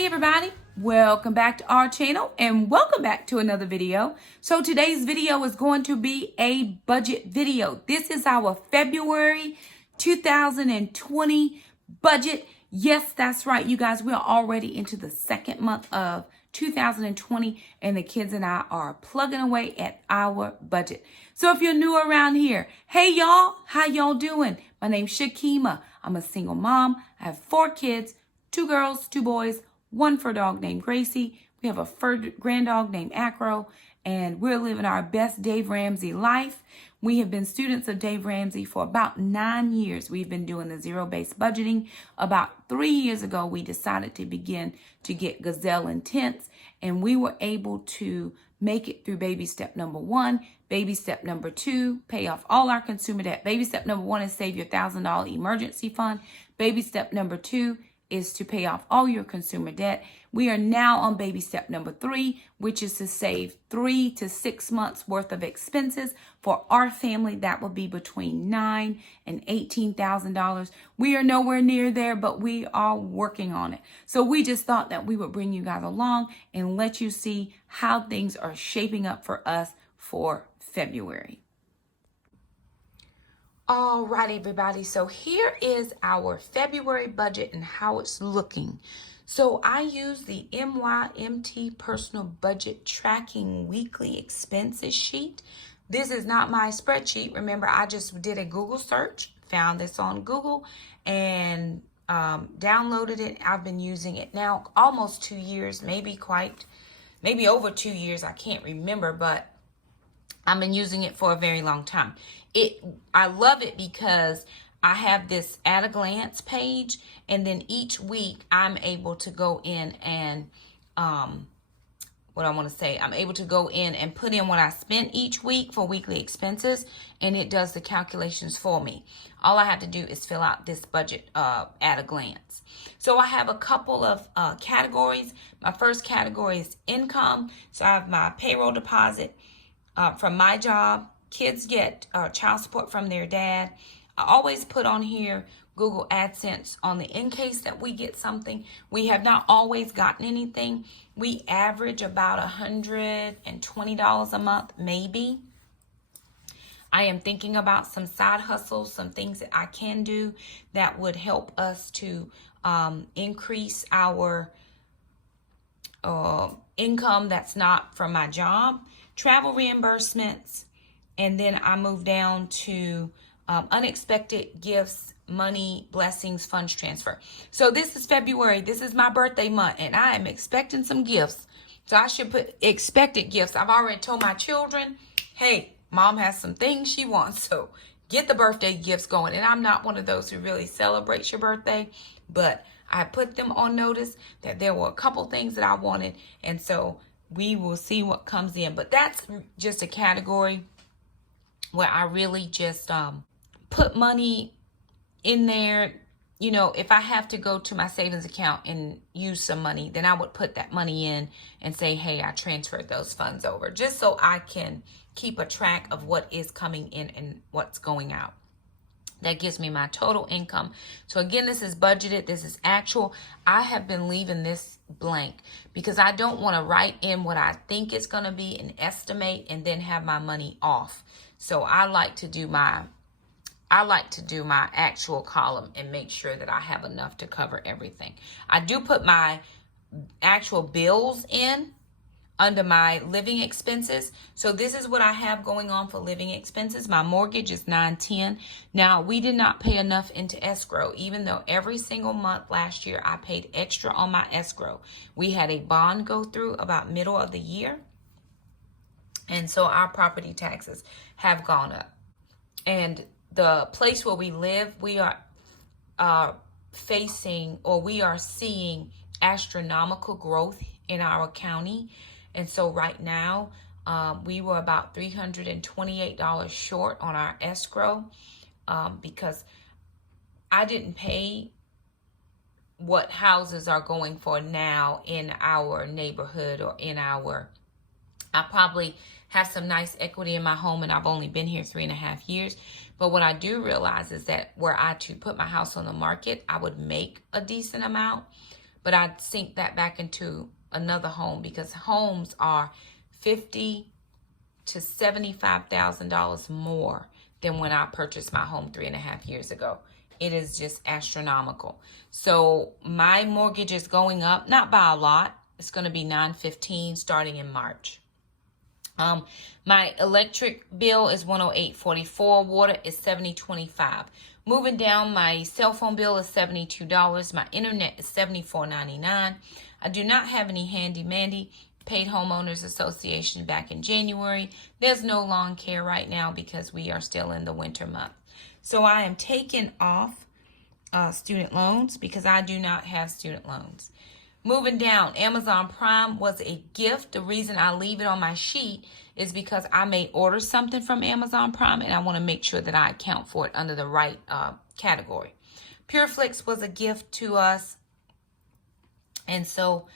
Hey everybody, welcome back to our channel and welcome back to another video. So today's video is going to be a budget video. This is our February 2020 budget. Yes, that's right, you guys. We're already into the second month of 2020 and the kids and I are plugging away at our budget. So if you're new around here, hey y'all, how y'all doing? My name's Shakema. I'm a single mom. I have 4 kids, 2 girls, 2 boys, 1 fur dog named Gracie. We have a fur grand dog named Acro, and we're living our best Dave Ramsey life. We have been students of Dave Ramsey for about 9 years. We've been doing the zero-based budgeting. About 3 years ago, we decided to begin to get Gazelle Intense, and we were able to make it through baby step number 1. Baby step number 2, pay off all our consumer debt. Baby step number 1 is save your $1,000 emergency fund. Baby step number 2 is to pay off all your consumer debt. We are now on baby step number 3, which is to save 3 to 6 months worth of expenses for our family. That will be between $9,000 and $18,000. We are nowhere near there, but we are working on it. So we just thought that we would bring you guys along and let you see how things are shaping up for us for February. All right, everybody. So here is our February budget and how it's looking. So I use the MYMT Personal Budget Tracking Weekly Expenses Sheet. This is not my spreadsheet. Remember, I just did a Google search, found this on Google, and downloaded it. I've been using it now almost 2 years, maybe over 2 years. I can't remember, but I've been using it for a very long time. I love it because I have this at a glance page, and then each week I'm able to go in and I'm able to go in and put in what I spent each week for weekly expenses, and it does the calculations for me. All I have to do is fill out this budget at a glance. So I have a couple of categories. My first category is income. So I have my payroll deposit from my job. Kids get child support from their dad. I always put on here Google AdSense on the in case that we get something. We have not always gotten anything. We average about $120 a month, maybe. I am thinking about some side hustles, some things that I can do that would help us to increase our income that's not from my job. Travel reimbursements. And then I move down to unexpected gifts, money, blessings, funds transfer. So this is February. This is my birthday month, and I am expecting some gifts. So I should put expected gifts. I've already told my children, hey, mom has some things she wants, so get the birthday gifts going. And I'm not one of those who really celebrates your birthday, but I put them on notice that there were a couple things that I wanted, and so we will see what comes in. But that's just a category where I really just put money in there. You know, if I have to go to my savings account and use some money, then I would put that money in and say, hey, I transferred those funds over, just so I can keep a track of what is coming in and what's going out. That gives me my total income. So again, this is budgeted. This is actual. I have been leaving this blank because I don't want to write in what I think it's going to be and estimate and then have my money off. So I like to do my actual column and make sure that I have enough to cover everything. I do put my actual bills in under my living expenses. So this is what I have going on for living expenses. My mortgage is $910. Now, we did not pay enough into escrow, even though every single month last year I paid extra on my escrow. We had a bond go through about middle of the year. And so our property taxes have gone up. And the place where we live, we are we are seeing astronomical growth in our county. And so right now, we were about $328 short on our escrow because I didn't pay what houses are going for now in our neighborhood or I probably have some nice equity in my home, and I've only been here 3.5 years. But what I do realize is that were I to put my house on the market, I would make a decent amount. but I'd sink that back into another home because homes are $50,000 to $75,000 more than when I purchased my home 3.5 years ago. It is just astronomical. So my mortgage is going up, not by a lot. It's going to be $915 starting in March. My electric bill is $108.44. Water is $70.25. Moving down, my cell phone bill is $72. My internet is $74.99. I do not have any handy-mandy. Paid Homeowners Association back in January. There's no lawn care right now because we are still in the winter month. So I am taking off student loans because I do not have student loans. Moving down, Amazon Prime was a gift. The reason I leave it on my sheet is because I may order something from Amazon Prime and I want to make sure that I account for it under the right category. PureFlix was a gift to us, and so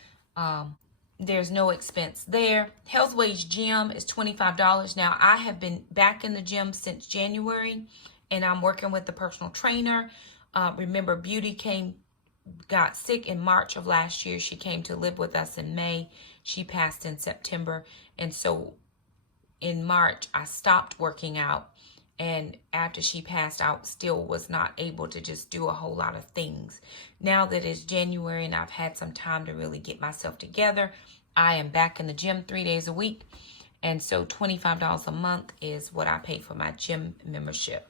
there's no expense there. Health Wage Gym is $25. Now, I have been back in the gym since January, and I'm working with the personal trainer. Remember, Beauty got sick in March of last year. She came to live with us in May. She passed in September. And so in March, I stopped working out. And after she passed out, still was not able to just do a whole lot of things. Now that it's January and I've had some time to really get myself together, I am back in the gym 3 days a week. And so $25 a month is what I pay for my gym membership.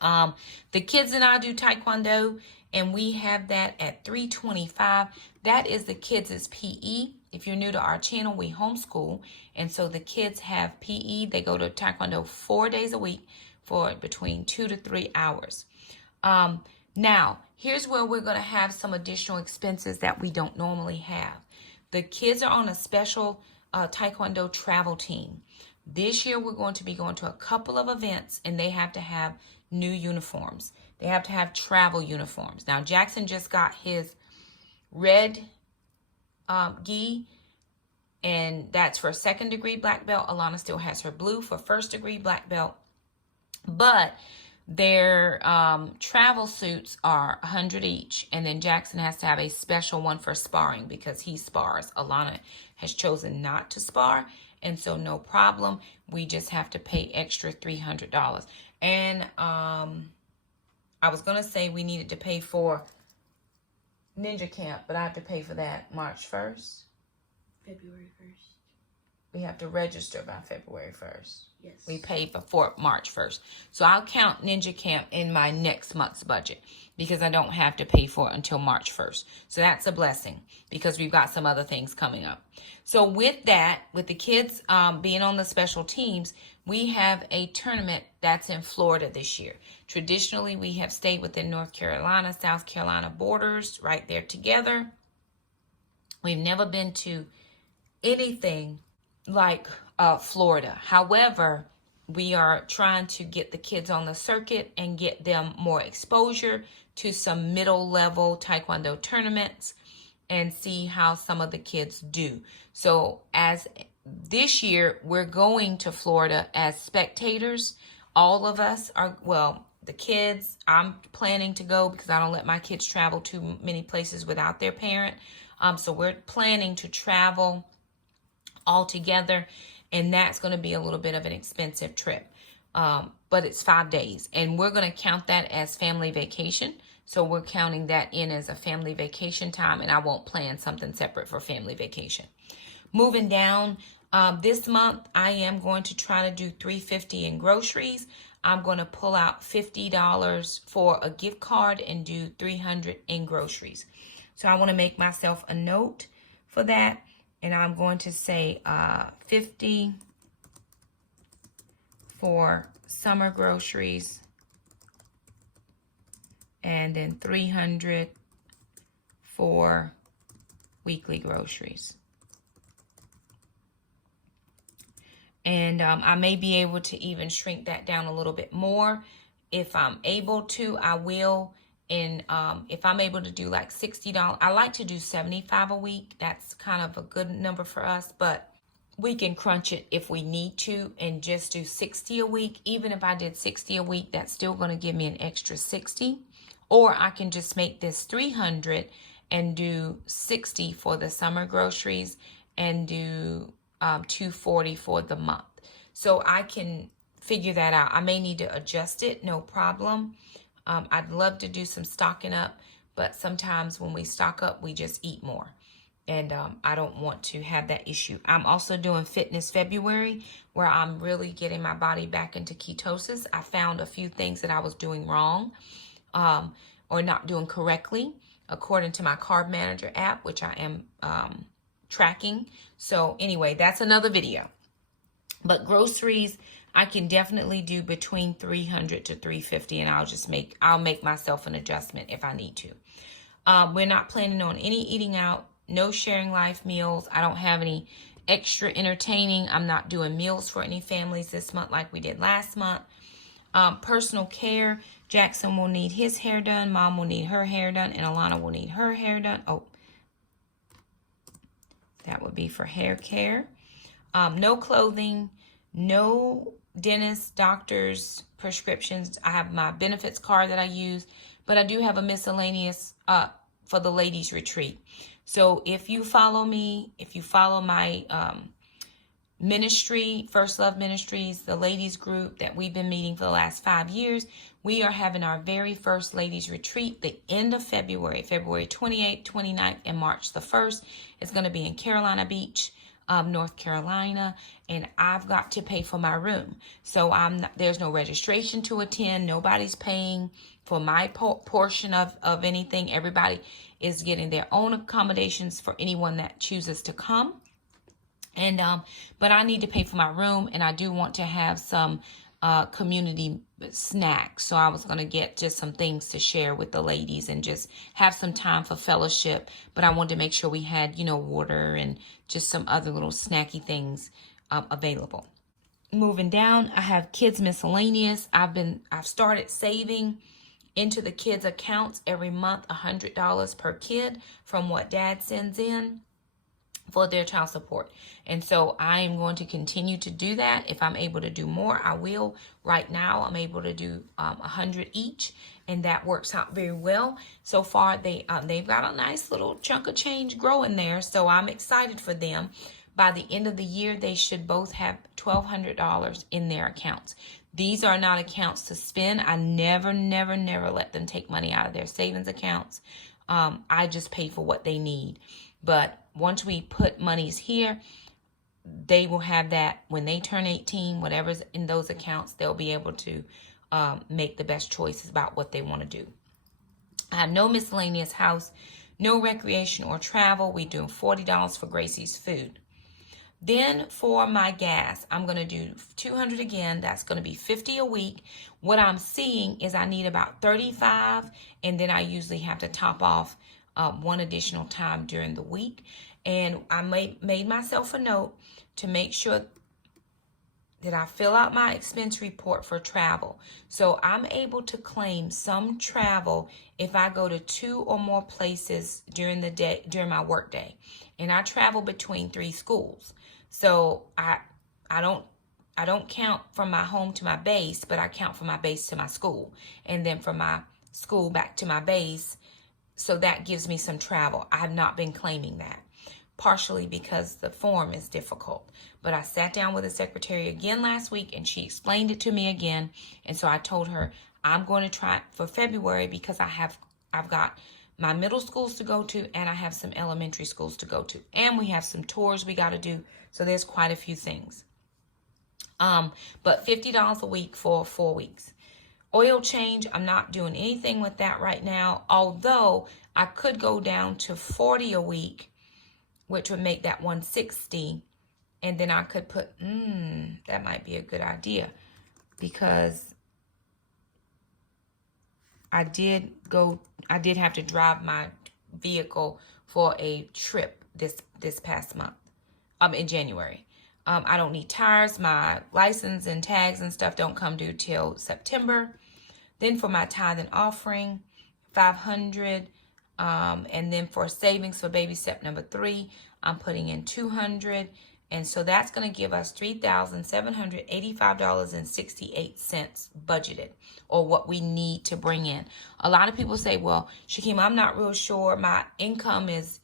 The kids and I do Taekwondo, and we have that at $325. That is the kids' PE. If you're new to our channel, we homeschool, and so the kids have PE. They go to Taekwondo 4 days a week for between 2 to 3 hours. Now, here's where we're going to have some additional expenses that we don't normally have. The kids are on a special Taekwondo travel team. This year, we're going to be going to a couple of events, and they have to have new uniforms. They have to have travel uniforms. Now, Jackson just got his red gi, and that's for 2nd degree black belt. Alana still has her blue for 1st degree black belt. But their travel suits are $100 each, and then Jackson has to have a special one for sparring because he spars. Alana has chosen not to spar, and so no problem. We just have to pay extra $300. And I was going to say we needed to pay for Ninja Camp, but I have to pay for that March 1st. February 1st. We have to register by February 1st. Yes. We paid before March 1st. So I'll count Ninja Camp in my next month's budget because I don't have to pay for it until March 1st. So that's a blessing because we've got some other things coming up. So with that, with the kids being on the special teams, we have a tournament that's in Florida this year. Traditionally, we have stayed within North Carolina, South Carolina borders right there together. We've never been to anything like Florida. However, we are trying to get the kids on the circuit and get them more exposure to some middle level Taekwondo tournaments and see how some of the kids do. So as this year, we're going to Florida as spectators. All of us are, well, the kids, I'm planning to go because I don't let my kids travel too many places without their parent. So we're planning to travel all together, and that's going to be a little bit of an expensive trip. But it's 5 days, and we're going to count that as family vacation. So we're counting that in as a family vacation time, and I won't plan something separate for family vacation. Moving down, this month, I am going to try to do $350 in groceries. I'm going to pull out $50 for a gift card and do $300 in groceries. So I want to make myself a note for that. And I'm going to say $50 for summer groceries. And then $300 for weekly groceries. And I may be able to even shrink that down a little bit more. If I'm able to, I will. And if I'm able to do like $60, I like to do $75 a week. That's kind of a good number for us, but we can crunch it if we need to and just do $60 a week. Even if I did $60 a week, that's still going to give me an extra $60. Or I can just make this $300 and do $60 for the summer groceries and do $240 for the month. So I can figure that out. I may need to adjust it, no problem. I'd love to do some stocking up, but sometimes when we stock up, we just eat more. And I don't want to have that issue. I'm also doing Fitness February, where I'm really getting my body back into ketosis. I found a few things that I was doing wrong or not doing correctly, according to my Carb Manager app, which I am tracking. So anyway, that's another video. But groceries, I can definitely do between $300 to $350, and I'll make myself an adjustment if I need to. We're not planning on any eating out, no sharing life meals. I don't have any extra entertaining. I'm not doing meals for any families this month like we did last month. Personal care, Jackson will need his hair done, Mom will need her hair done, and Alana will need her hair done. Oh, that would be for hair care. No clothing, no dentist, doctors, prescriptions. I have my benefits card that I use, but I do have a miscellaneous for the ladies retreat. So if you follow me, if you follow my ministry, First Love Ministries, the ladies group that we've been meeting for the last 5 years, we are having our very first ladies retreat the end of February, February 28th, 29th, and March the 1st. It's going to be in Carolina Beach, North Carolina, and I've got to pay for my room. So there's no registration to attend. Nobody's paying for my portion of anything. Everybody is getting their own accommodations for anyone that chooses to come. And but I need to pay for my room, and I do want to have some community snacks. So I was going to get just some things to share with the ladies and just have some time for fellowship. But I wanted to make sure we had, water and just some other little snacky things available. Moving down, I have kids miscellaneous. I've started saving into the kids' accounts every month, $100 per kid from what Dad sends in for their child support. And so I am going to continue to do that. If I'm able to do more, I will. Right now, I'm able to do 100 each, and that works out very well. So far, they've got a nice little chunk of change growing there, so I'm excited for them. By the end of the year, they should both have $1,200 in their accounts. These are not accounts to spend. I never let them take money out of their savings accounts. I just pay for what they need. But once we put monies here, they will have that when they turn 18, whatever's in those accounts, they'll be able to make the best choices about what they want to do. I have no miscellaneous house, no recreation or travel. We do $40 for Gracie's food. Then for my gas, I'm going to do $200 again. That's going to be $50 a week. What I'm seeing is I need about $35, and then I usually have to top off one additional time during the week. And I made myself a note to make sure that I fill out my expense report for travel. So I'm able to claim some travel if I go to 2 or more places during the day, during my work day. And I travel between 3 schools. So I don't count from my home to my base, but I count from my base to my school, and then from my school back to my base. So that gives me some travel. I have not been claiming that, partially because the form is difficult. But I sat down with the secretary again last week, and she explained it to me again. And so I told her I'm going to try for February, because I've got my middle schools to go to, and I have some elementary schools to go to, and we have some tours we got to do. So there's quite a few things. But $50 a week for 4 weeks. Oil change, I'm not doing anything with that right now, although I could go down to $40 a week, which would make that $160, and then I could put, that might be a good idea, because I did have to drive my vehicle for a trip this past month, in January. I don't need tires. My license and tags and stuff don't come due till September. Then for my tithe and offering, $500. And then for savings for baby step number 3, I'm putting in $200. And so that's going to give us $3,785.68 budgeted, or what we need to bring in. A lot of people say, well, Shakema, I'm not real sure. My income is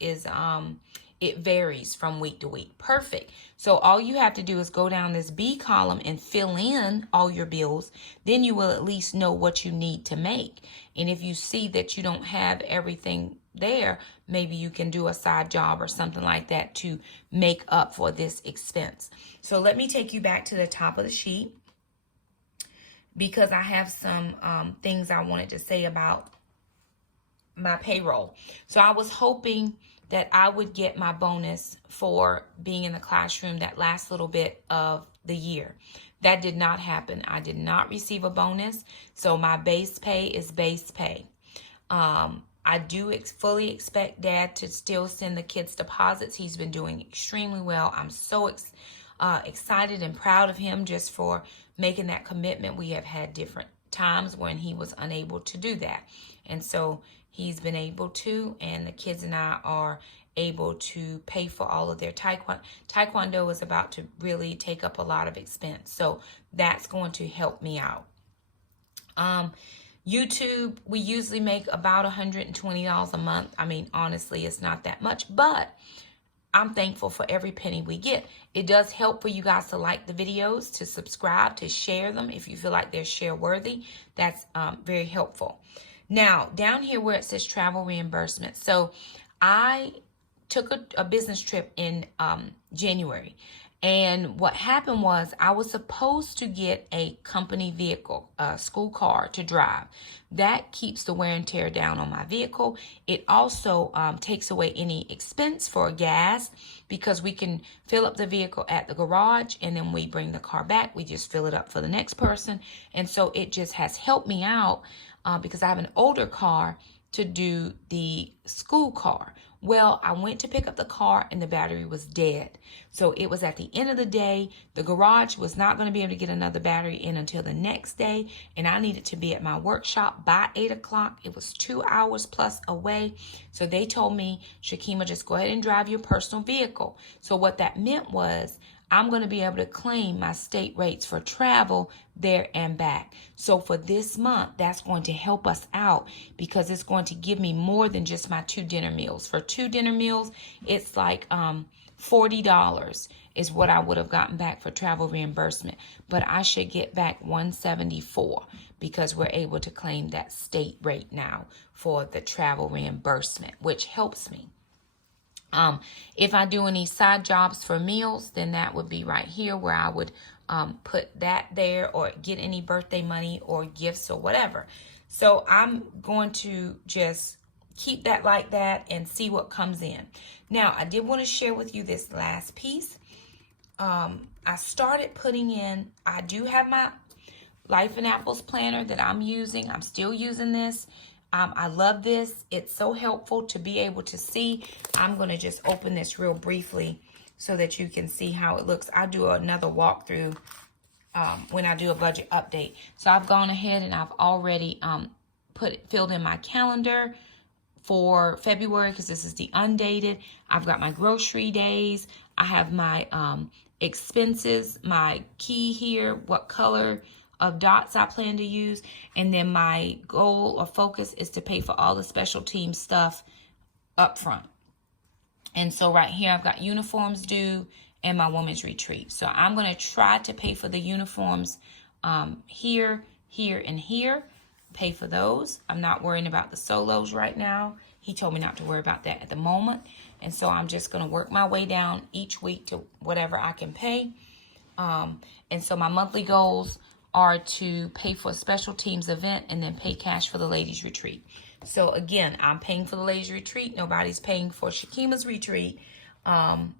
it varies from week to week. Perfect. So all you have to do is go down this B column and fill in all your bills. Then you will at least know what you need to make. And if you see that you don't have everything there, maybe you can do a side job or something like that to make up for this expense. So let me take you back to the top of the sheet, because I have some things I wanted to say about my payroll. So I was hoping that I would get my bonus for being in the classroom that last little bit of the year. That did not happen. I did not receive a bonus. So my base pay is base pay. I do fully expect Dad to still send the kids deposits. He's been doing extremely well. I'm so excited and proud of him just for making that commitment. We have had different times when he was unable to do that. And so he's been able to, and the kids and I are able to pay for all of their taekwondo. Taekwondo is about to really take up a lot of expense. So that's going to help me out. YouTube, we usually make about $120 a month. I mean, honestly, it's not that much, but I'm thankful for every penny we get. It does help for you guys to like the videos, to subscribe, to share them if you feel like they're share worthy. That's very helpful. Now, down here where it says travel reimbursement. So I took a business trip in January. And what happened was I was supposed to get a company vehicle, a school car to drive. That keeps the wear and tear down on my vehicle. It also takes away any expense for gas, because we can fill up the vehicle at the garage and then we bring the car back. We just fill it up for the next person. And so it just has helped me out because I have an older car to do the school car. Well, I went to pick up the car and the battery was dead. So it was at the end of the day. The garage was not going to be able to get another battery in until the next day. And I needed to be at my workshop by 8 o'clock. It was 2 hours plus away. So they told me, Shakema, just go ahead and drive your personal vehicle. So what that meant was I'm going to be able to claim my state rates for travel there and back. So for this month, that's going to help us out, because it's going to give me more than just my 2 dinner meals. For 2 dinner meals, it's like $40 is what I would have gotten back for travel reimbursement. But I should get back $174 because we're able to claim that state rate now for the travel reimbursement, which helps me. If I do any side jobs for meals, then that would be right here where I would put that there, or get any birthday money or gifts or whatever. So I'm going to just keep that like that and see what comes in. Now, I did want to share with you this last piece. I started putting in, I do have my Life in Apples planner that I'm using. I'm still using this. I love this. It's so helpful to be able to see. I'm going to just open this real briefly so that you can see how it looks. I do another walkthrough when I do a budget update. So I've gone ahead and I've already filled in my calendar for February, because this is the undated. I've got my grocery days. I have my expenses, my key here, what color of dots I plan to use, and then my goal or focus is to pay for all the special team stuff up front. And so right here I've got uniforms due and my women's retreat. So I'm going to try to pay for the uniforms here, and here. Pay for those. I'm not worrying about the solos right now. He told me not to worry about that at the moment. And so I'm just going to work my way down each week to whatever I can pay. And so my monthly goals are to pay for a special teams event and then pay cash for the ladies retreat. So again, I'm paying for the ladies retreat. Nobody's paying for Shakema's retreat.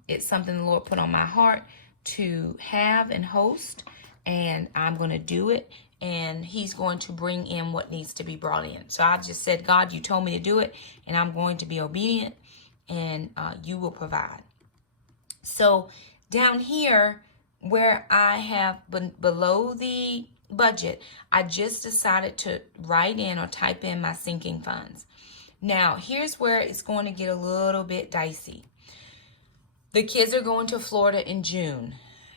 It's something the Lord put on my heart to have and host, and I'm going to do it. And he's going to bring in what needs to be brought in. So I just said, God, you told me to do it, and I'm going to be obedient, and you will provide. So down here, where I have been below the budget, I just decided to write in or type in my sinking funds. Now, here's where it's going to get a little bit dicey. The kids are going to Florida in June.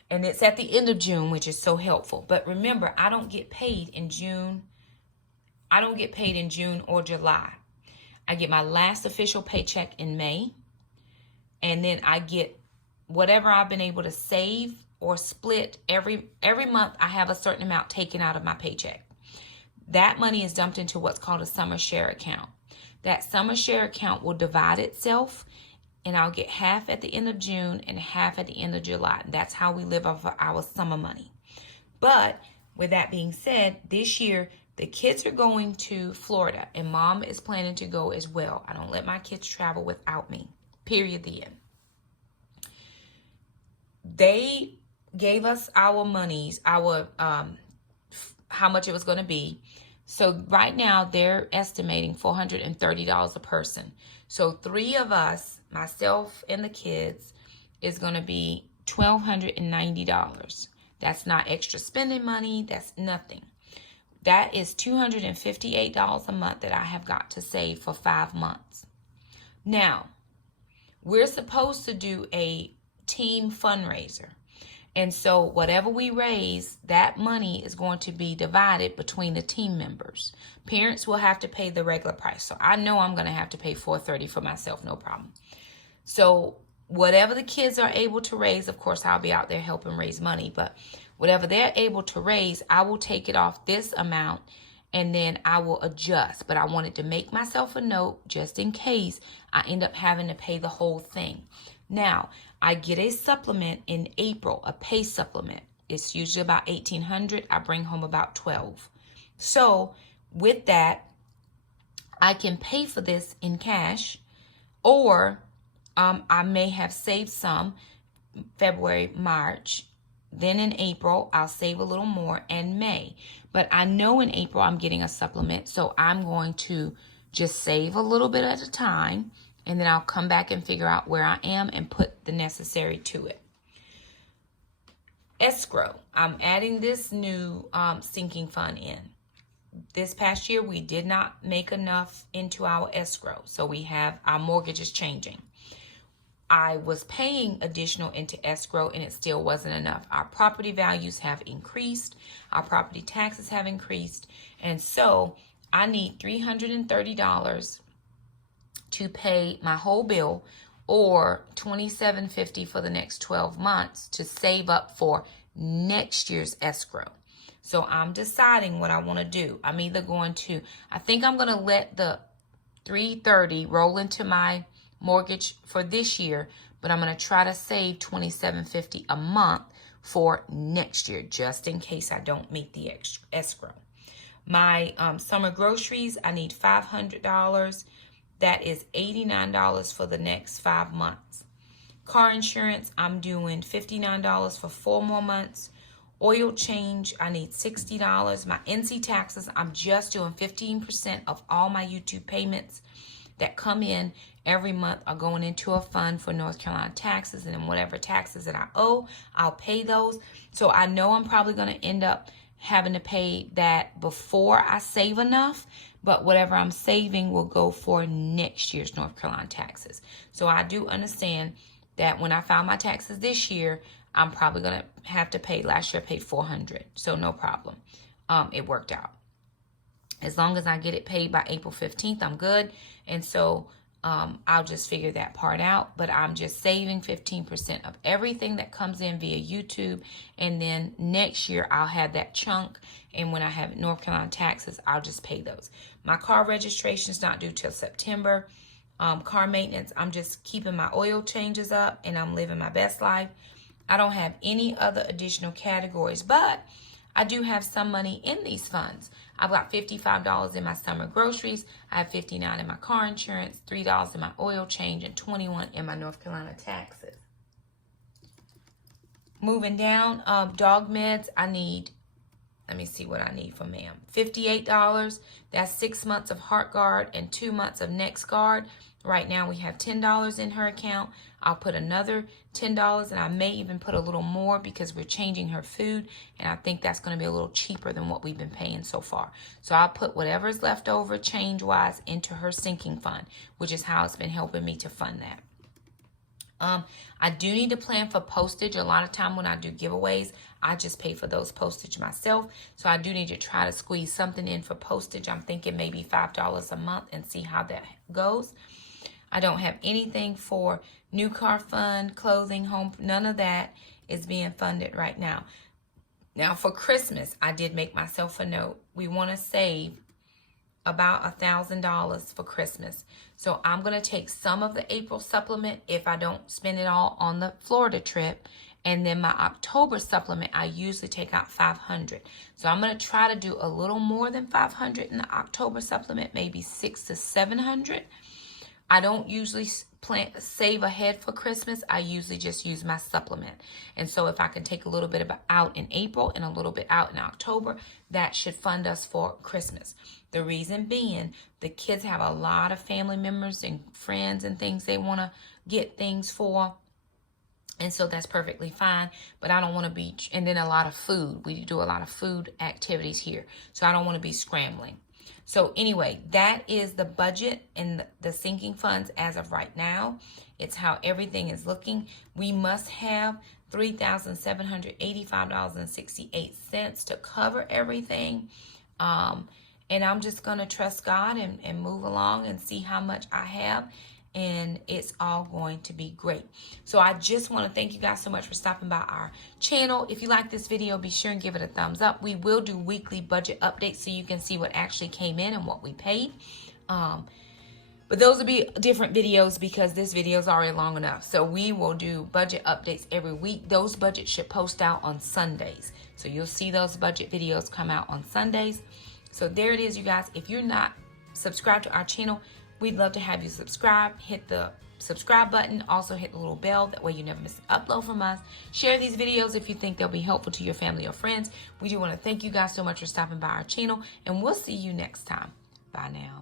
And it's at the end of June, which is so helpful. But remember, I don't get paid in June. I don't get paid in June or July. I get my last official paycheck in May. And then I get whatever I've been able to save or split every month. I have a certain amount taken out of my paycheck. That money is dumped into what's called a summer share account. That summer share account will divide itself, and I'll get half at the end of June and half at the end of July. That's how we live off of our summer money. But with that being said, this year, the kids are going to Florida, and Mom is planning to go as well. I don't let my kids travel without me. Period, the end. They gave us our monies, how much it was going to be. So right now, they're estimating $430 a person. So 3 of us, myself and the kids, is going to be $1,290. That's not extra spending money. That's nothing. That is $258 a month that I have got to save for 5 months. Now, we're supposed to do a team fundraiser. And so whatever we raise, that money is going to be divided between the team members. Parents will have to pay the regular price. So I know I'm going to have to pay $430 for myself, no problem. So whatever the kids are able to raise, of course, I'll be out there helping raise money. But whatever they're able to raise, I will take it off this amount and then I will adjust. But I wanted to make myself a note just in case I end up having to pay the whole thing. Now, I get a supplement in April, a pay supplement. It's usually about $1,800. I bring home about $1,200. So with that, I can pay for this in cash, or I may have saved some February, March. Then in April, I'll save a little more, and May. But I know in April I'm getting a supplement, so I'm going to just save a little bit at a time, and then I'll come back and figure out where I am and put the necessary to it. Escrow. I'm adding this new sinking fund in. This past year, we did not make enough into our escrow, so we have our mortgage is changing. I was paying additional into escrow and it still wasn't enough. Our property values have increased. Our property taxes have increased. And so I need $330 to pay my whole bill, or $2,750 for the next 12 months to save up for next year's escrow. So I'm deciding what I want to do. I'm either going to, I think I'm going to let the $330 roll into my mortgage for this year, but I'm going to try to save $2,750 a month for next year, just in case I don't meet the escrow. My summer groceries, I need $500. That is $89 for the next 5 months. Car insurance, I'm doing $59 for 4 more months. Oil change, I need $60. My NC taxes, I'm just doing 15% of all my YouTube payments that come in every month are going into a fund for North Carolina taxes, and then whatever taxes that I owe, I'll pay those. So I know I'm probably going to end up having to pay that before I save enough, but whatever I'm saving will go for next year's North Carolina taxes. So I do understand that when I file my taxes this year, I'm probably going to have to pay, last year I paid $400, so no problem. It worked out. As long as I get it paid by April 15th, I'm good. And so I'll just figure that part out. But I'm just saving 15% of everything that comes in via YouTube. And then next year, I'll have that chunk. And when I have North Carolina taxes, I'll just pay those. My car registration is not due till September. Car maintenance, I'm just keeping my oil changes up and I'm living my best life. I don't have any other additional categories, but I do have some money in these funds. I've got $55 in my summer groceries. I have $59 in my car insurance, $3 in my oil change, and $21 in my North Carolina taxes. Moving down, dog meds, I need, let me see what I need for ma'am. $58. That's 6 months of Heart Guard and 2 months of Next Guard. Right now we have $10 in her account. I'll put another $10, and I may even put a little more because we're changing her food, and I think that's going to be a little cheaper than what we've been paying so far. So I'll put whatever's left over change-wise into her sinking fund, which is how it's been helping me to fund that. I do need to plan for postage. A lot of time when I do giveaways, I just pay for those postage myself. So I do need to try to squeeze something in for postage. I'm thinking maybe $5 a month and see how that goes. I don't have anything for new car fund, clothing, home. None of that is being funded right now. Now for Christmas, I did make myself a note. We want to save about $1,000 for Christmas. So I'm going to take some of the April supplement if I don't spend it all on the Florida trip. And then my October supplement, I usually take out $500. So I'm going to try to do a little more than $500 in the October supplement, maybe $600 to $700. I don't usually save ahead for Christmas. I usually just use my supplement. And so if I can take a little bit out in April and a little bit out in October, that should fund us for Christmas. The reason being, the kids have a lot of family members and friends and things they want to get things for. And so that's perfectly fine, but I don't want to be, and then a lot of food. We do a lot of food activities here. So I don't want to be scrambling. So anyway, that is the budget and the sinking funds as of right now. It's how everything is looking. We must have $3,785.68 to cover everything. And I'm just going to trust God and move along and see how much I have. And it's all going to be great. So I just want to thank you guys so much for stopping by our channel. If you like this video, be sure and give it a thumbs up. We will do weekly budget updates so you can see what actually came in and what we paid. But those will be different videos because this video is already long enough. So we will do budget updates every week. Those budgets should post out on Sundays. So you'll see those budget videos come out on Sundays. So there it is, you guys. If you're not subscribed to our channel, we'd love to have you subscribe. Hit the subscribe button. Also hit the little bell. That way you never miss an upload from us. Share these videos if you think they'll be helpful to your family or friends. We do want to thank you guys so much for stopping by our channel. And we'll see you next time. Bye now.